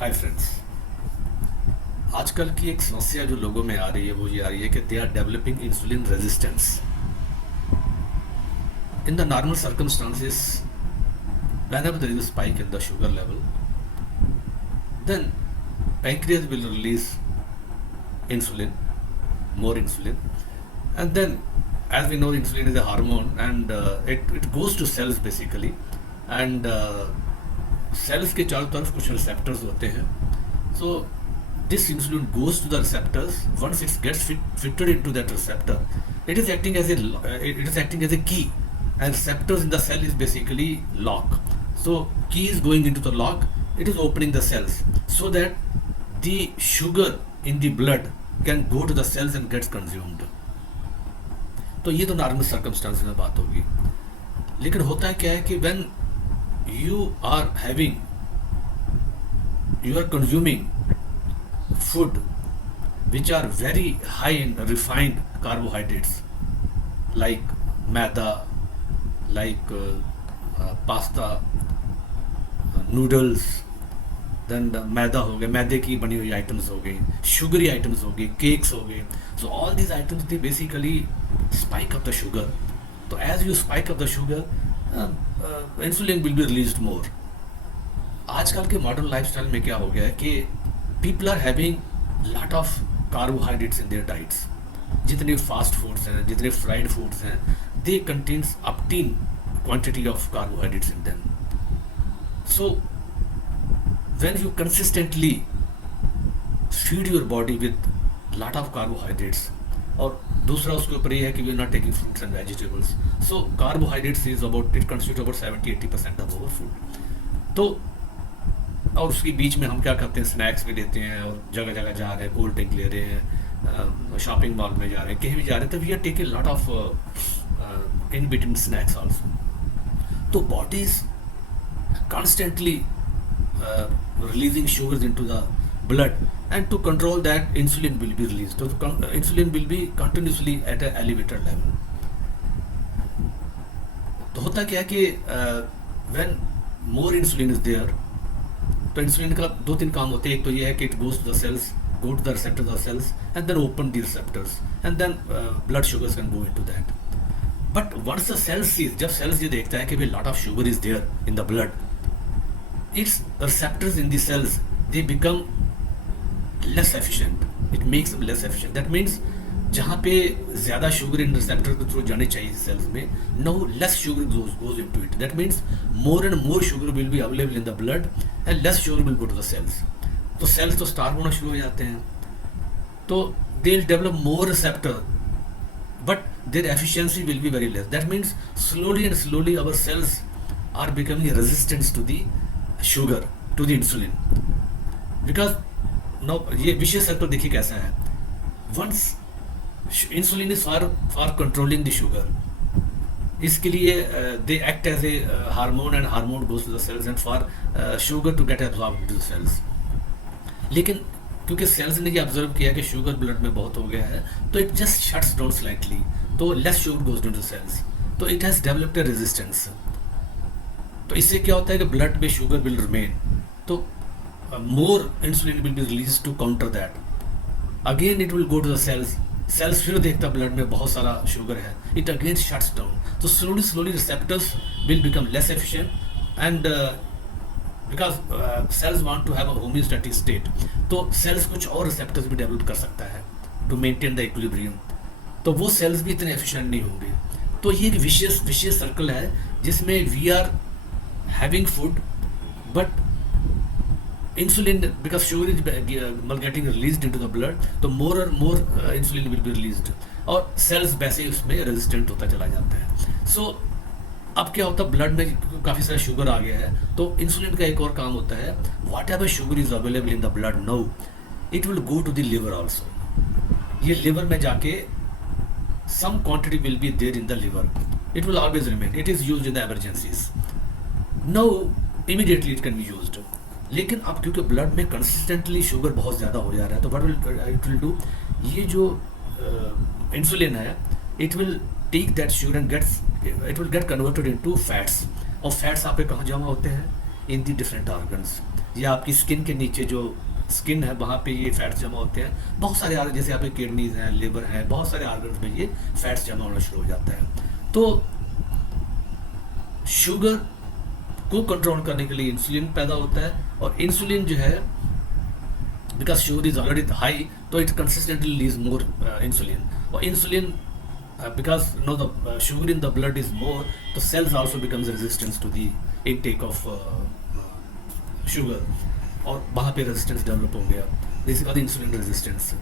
Hi friends. आजकल की एक समस्या जो लोगों में आ रही है वो ये आ रही है कि they are developing insulin resistance. In the normal circumstances, whenever there is a spike in the sugar level, then pancreas will release insulin, more insulin, and then, as we know, insulin is a hormone, and it goes to cells basically, and cells के चारों तरफ कुछ receptors होते हैं. So this insulin goes to the receptors. Once it gets fitted into that receptor, it is acting as a key, and receptors in the cell is basically lock. So key is going into the lock. It is opening the cells so that the sugar in the blood can go to the cells and gets consumed. तो ये तो normal circumstance में बात होगी. लेकिन होता क्या है कि when you are consuming food which are very high in refined carbohydrates like maida, like pasta, noodles, then the मैदा हो गया, मैदे की बनी हुई आइटम्स हो गई, शुगरी आइटम्स हो गई, केक्स हो गए. So all these items they basically spike up the sugar. तो as you spike up the sugar, insulin will be released more. आजकल के मॉडर्न लाइफस्टाइल में क्या हो गया है कि people are having lot of carbohydrates in their diets. जितने फास्ट फूड्स हैं, जितने फ्राइड फूड्स हैं, दे कंटेन्स अपटीन quantity of carbohydrates in them. So when you consistently feed your body with lot of carbohydrates, और दूसरा उसके ऊपर ये है कि we are not taking fruits and vegetables, so carbohydrates is about, it constitutes about 70-80% of our food. तो और उसके बीच में हम क्या करते हैं, स्नैक्स भी लेते हैं, और जगह जगह जा रहे हैं, कोल्ड ड्रिंक ले रहे हैं, शॉपिंग मॉल में जा रहे हैं, कहीं भी जा रहे हैं, तो we are taking lot of in between snacks also. तो body is constantly releasing sugars into the blood, and to control that insulin will be released. So insulin will be continuously at an elevated level. तो होता क्या है कि when more insulin is there, तो insulin का दो तीन काम होते हैं. एक तो ये है कि it goes to the cells, go to the receptors of cells, and then open the receptors, and then blood sugars can go into that. But once the cell sees, जब cells ये देखता है कि भाई lot of sugar is there in the blood, its receptors in the cells, they become less efficient. It makes them less efficient. That means जहाँ पे ज़्यादा sugar in receptor के थ्रू जाने चाहिए सेल्स में, no less sugar goes into it. That means more and more sugar will be available in the blood and less sugar will go to the cells. तो sales तो starve होना शुरू हो जाते हैं, तो they will develop more receptor, but their efficiency will be very less. That means slowly and slowly our cells are becoming resistant to the sugar, to the insulin, because now ये विशेष circle देखिए कैसा है. once insulin is for controlling the sugar, इसके लिए they act as a hormone, and hormone goes to the cells and for sugar to get absorbed into the cells. लेकिन क्योंकि sales ने ये ऑब्जर्व किया कि शुगर ब्लड में बहुत हो गया है, तो it just shuts down slightly, तो less sugar goes into cells, तो it has developed a resistance. तो इससे क्या होता है कि ब्लड में शुगर विल रिमेन, तो more insulin will be release to counter that. Again it will go to the cells, cells फिर देखता ब्लड में बहुत सारा शुगर है, इट अगेन शट्स डाउन. तो slowly receptors will become less efficient, and because cells want to have a homeostatic state, तो cells कुछ और रिसेप्टर्स भी डेवलप कर सकता है टू मेंटेन द इक्विलिब्रियम, तो वो सेल्स भी इतने एफिशिएंट नहीं होंगे. तो ये एक विशेष सर्कल है जिसमें we are having food, but insulin, because sugar is getting released into the blood, तो more and more insulin will be released, और cells वैसे उसमें resistant होता चला जाता है. So अब क्या होता है, ब्लड में काफ़ी सारा शुगर आ गया है, तो इंसुलिन का एक और काम होता है, whatever sugar is available in the blood now, it will go to the liver also. ये लिवर में जाके some quantity will be there in the liver, it will always remain, it is used in the emergencies. Now immediately it can be used. लेकिन अब क्योंकि blood में consistently sugar बहुत ज़्यादा हो जा रहा है, तो what will it will do, ये जो इंसुलिन है, it will take that sugar and it will get converted into fats. और फैट्स आप पे कहाँ जमा होते हैं, इन दी डिफरेंट ऑर्गन्स। ये आपकी स्किन के नीचे जो स्किन है वहाँ पे ये फैट्स जमा होते हैं। बहुत सारे ऑर्गन जैसे आपके किडनीज हैं, लिवर है, बहुत सारे ऑर्गन्स में ये फैट्स जमा होना शुरू हो जाता है। तो शुगर को कंट्रोल करने के लिए इंसुलिन पैदा होता है, और इंसुलिन जो है because sugar is already high तो it consistently releases more insulin, और insulin because the sugar in the blood is more, the cells also becomes resistant to the intake of sugar, और वहाँ पे रेजिस्टेंस डेवलप हो गया, this is called insulin resistance.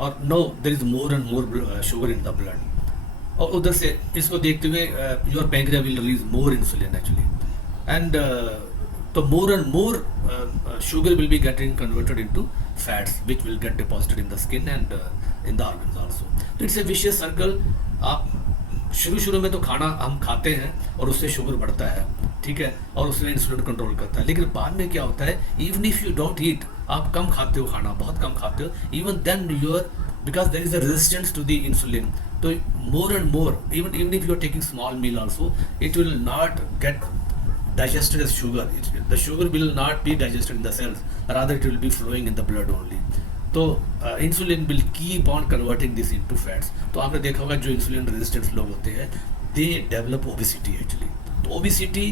और no there is more and more sugar in the blood, और उधर से इसको देखते हुए your pancreas will release more insulin actually, and तो more and more sugar will be getting converted into fats which will get deposited in the skin and in the organs also. तो it's a vicious circle। आप शुरू में तो खाना हम खाते हैं और उससे शुगर बढ़ता है, ठीक है, और उसमें इंसुलिन कंट्रोल करता है, लेकिन बाद में क्या होता है, even if you don't eat, आप कम खाते हो खाना, बहुत कम खाते हो, even then your because there is a resistance to the insulin, तो more and more even if you are taking small meal also it will not get digested as sugar. The sugar will not be digested in the cells, rather it will be flowing in the blood only. तो insulin will keep on converting this into fats. तो आपने देखा होगा जो insulin resistance लोग होते हैं they develop obesity actually. तो obesity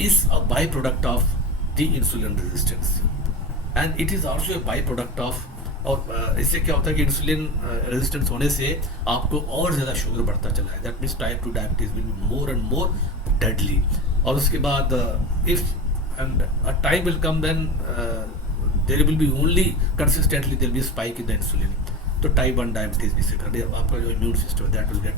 is a by product of the insulin resistance, and it is also a by product of, और इससे क्या होता है कि इंसुलिन रेजिस्टेंस होने से आपको और ज़्यादा शुगर बढ़ता चला है, that means type 2 diabetes will be more and more deadly. और उसके बाद if and a time will come then there will be only consistently there will be spike in the insulin. तो टाइप 1 डायबिटीज भी से आपका जो immune system है that will get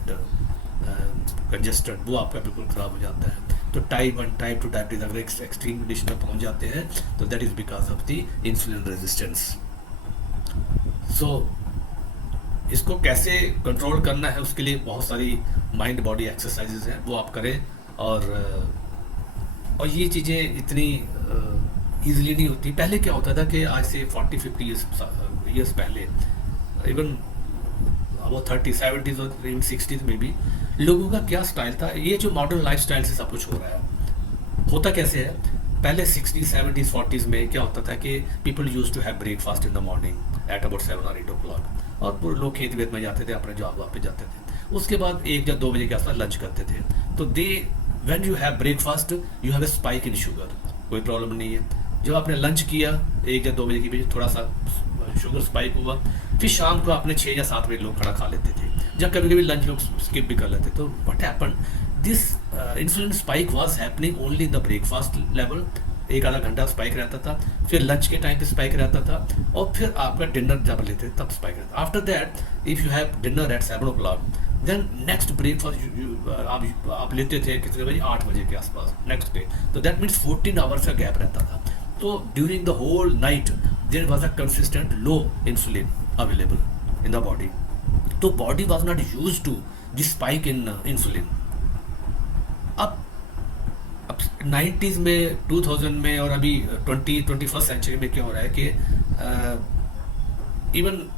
congested, वो आपका बिल्कुल ख़राब हो जाता है। तो टाइप 1 टाइप 2 डायबिटीज अगर एक्सट्रीम कंडीशन में पहुंच जाते हैं तो that is because of the insulin resistance. So इसको कैसे कंट्रोल करना है, उसके लिए बहुत सारी माइंड बॉडी एक्सरसाइजेज हैं, वो आप करें। और ये चीज़ें इतनी ईजिली नहीं होती। पहले क्या होता था कि आज से 40-50 ईयर्स पहले, इवन वो 30, 70s और 60s में भी लोगों का क्या स्टाइल था, ये जो मॉडर्न लाइफ स्टाइल से सब कुछ हो रहा है, होता कैसे है, पहले 60s, 70s, 40s में क्या होता था कि people use to have breakfast in the morning at about 7 or 8 o'clock, और पूरे लोग खेत वेत में जाते थे, अपने जॉब वापस जाते थे, उसके बाद 1 या 2 बजे के आसपास लंच करते थे। तो when you have breakfast you have A spike in sugar, कोई प्रॉब्लम नहीं है। जब आपने लंच किया 1 या 2 बजे के बीच थोड़ा सा शुगर स्पाइक हुआ, फिर शाम को आपने 6 या 7 बजे लोग खाना खा लेते थे, जब कभी कभी लंच लोग स्किप भी कर लेते। तो what happened, this insulin spike was happening only in the breakfast level, 1 आधा घंटा स्पाइक रहता था, फिर लंच के टाइम पे स्पाइक रहता था, और फिर आपका डिनर जब लेते तब स्पाइक रहता। After that if you have dinner at 7 o'clock then next breakfast आप लेते थे कितने बजे, 8 बजे के आसपास नेक्स्ट डे। तो दैट मीन्स 14 आवर्स का गैप रहता था। तो during the whole night there was a consistent low insulin available in the body, तो body was not used to the spike in insulin. अब 90s में, 2000 में, और अभी 21st सेंचुरी में क्या हो रहा है कि इवन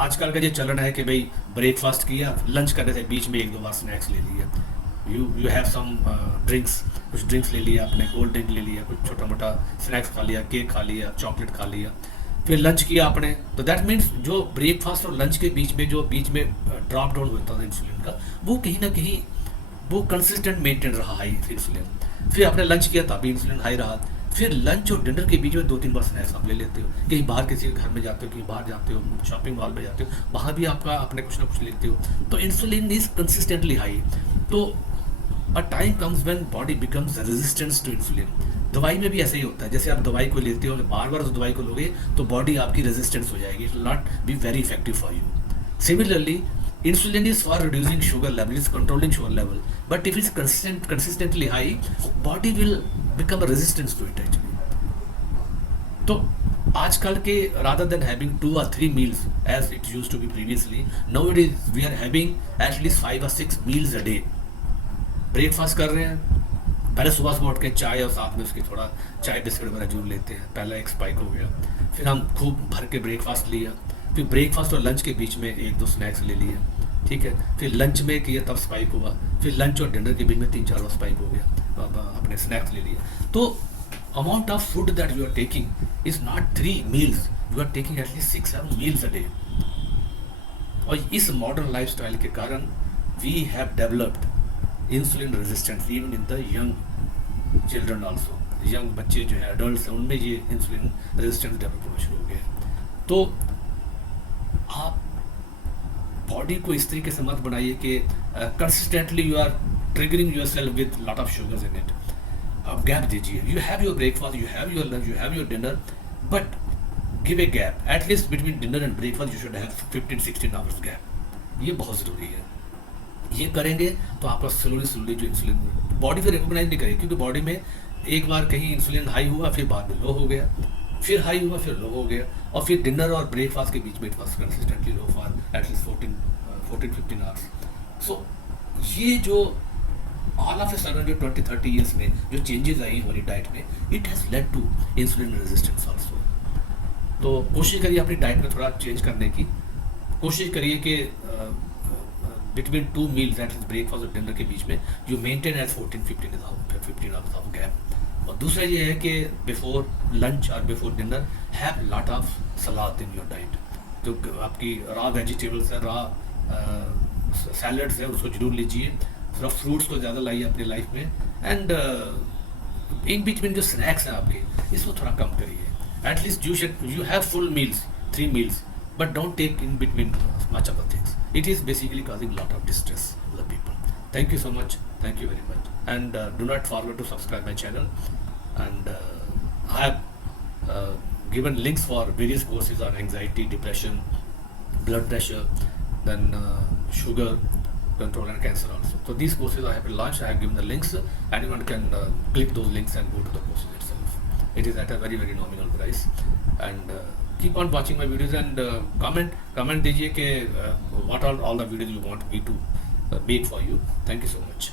आजकल का ये चलन है कि भाई ब्रेकफास्ट किया, लंच करने से बीच में 1-2 बार स्नैक्स ले लिया, यू हैव सम ड्रिंक्स, कुछ ड्रिंक्स ले लिया आपने, कोल्ड ड्रिंक ले लिया, कुछ छोटा मोटा स्नैक्स खा लिया, केक खा लिया, चॉकलेट खा लिया, फिर लंच किया आपने। तो दैट मीन्स जो ब्रेकफास्ट और लंच के बीच में जो ड्रॉप डाउन होता था इंसुलिन का, वो कहीं ना कहीं वो कंसिस्टेंट मेंटेन रहा हाई इंसुलिन। फिर आपने लंच किया तभी इंसुलिन हाई रहा, फिर लंच और डिनर के बीच में 2-3 बार स्नैक्स आप ले लेते हो, कहीं बाहर किसी के घर में जाते हो, कहीं बाहर जाते हो, शॉपिंग मॉल में जाते हो, वहाँ भी आपका अपने कुछ ना कुछ लेते हो, तो इंसुलिन इज कंसिस्टेंटली हाई। तो a time comes when body becomes resistance to insulin. दवाई में भी ऐसा ही होता है, जैसे आप दवाई को लेते हो, बार बार उस दवाई को लोगे तो बॉडी आपकी रेजिस्टेंस हो जाएगी, it will not be very effective for you. Similarly insulin is for reducing sugar level, it's controlling sugar level, but if it's consistently high, body will become a resistance to it actually. तो आजकल के rather than having 2 or 3 meals as it used to be previously, nowadays we are having at least 5 or 6 meals a day. Breakfast कर रहे हैं, पहले सुबह उठ के चाय और साथ में उसके थोड़ा चाय बिस्किट वगैरह जरूर लेते हैं, पहला एक स्पाइक हो गया, फिर हम खूब भर के ब्रेकफास्ट लिया, फिर ब्रेकफास्ट और लंच के बीच में 1-2 स्नैक्स ले लिए, ठीक है, फिर लंच में किया तब स्पाइक हुआ, फिर लंच और डिनर के बीच में 3-4 बार स्पाइक हो गया, अपने स्नैक्स ले लिए। तो amount of food that you are taking is not 3 meals, you are taking at least 6-7 meals a day. और इस मॉडर्न लाइफस्टाइल के कारण we have developed insulin resistance even in the young children also. Young बच्चे जो है adult हैं उनमें ये इंसुलिन रेजिस्टेंस डेवलप होना शुरू हो गया. तो आप बॉडी को इस तरीके से मत बनाइए कि consistently you are triggering yourself with lot of sugars in it. आप गैप दीजिए. You have your breakfast, you have your lunch, you have your dinner, but give a gap. At least between dinner and breakfast you should have 15-16 hours gap. ये बहुत ज़रूरी है. ये करेंगे तो आपका स्लोली जो इंसुलिन बॉडी फिर रिकॉग्नाइज नहीं करेगी, क्योंकि बॉडी में एक बार कहीं इंसुलिन हाई हुआ, फिर बाद में लो हो गया, फिर हाई हुआ, फिर लो हो गया, और फिर डिनर और ब्रेकफास्ट के बीच में it was consistently low for at least 14-15 hours. So ये जो ऑल ऑफ ए सडन जो 20-30 ईयर्स में जो चेंजेस आई हमारी डाइट में, it has led to insulin resistance also. तो कोशिश करिए अपनी डाइट में थोड़ा चेंज करने की. कोशिश करिए कि बिटवीन 2 मील्स एटलीस्ट ब्रेकफास्ट और डिनर के बीच में you maintain as 14-15 hours of gap. और दूसरा ये है कि बिफोर लंच और before dinner have lot of salad in your diet. जो आपकी रॉ वेजिटेबल्स है, रॉ सैलड्स है, उसको जरूर लीजिए. थोड़ा फ्रूट्स को ज़्यादा लाइए अपनी लाइफ में. एंड इन बिटवीन जो स्नैक्स हैं आपके, इसको थोड़ा कम करिए. At least you have full meals, 3 meals, but don't take in between much of the things. It is basically causing a lot of distress to the people. Thank you so much. Thank you very much. And do not forget to subscribe my channel. And I have given links for various courses on anxiety, depression, blood pressure, then sugar control and cancer also. So these courses I have launched. I have given the links. Anyone can click those links and go to the courses itself. It is at a very nominal price. And keep on watching my videos and comment दीजिए कि what are all the videos you want me to make for you. Thank you so much.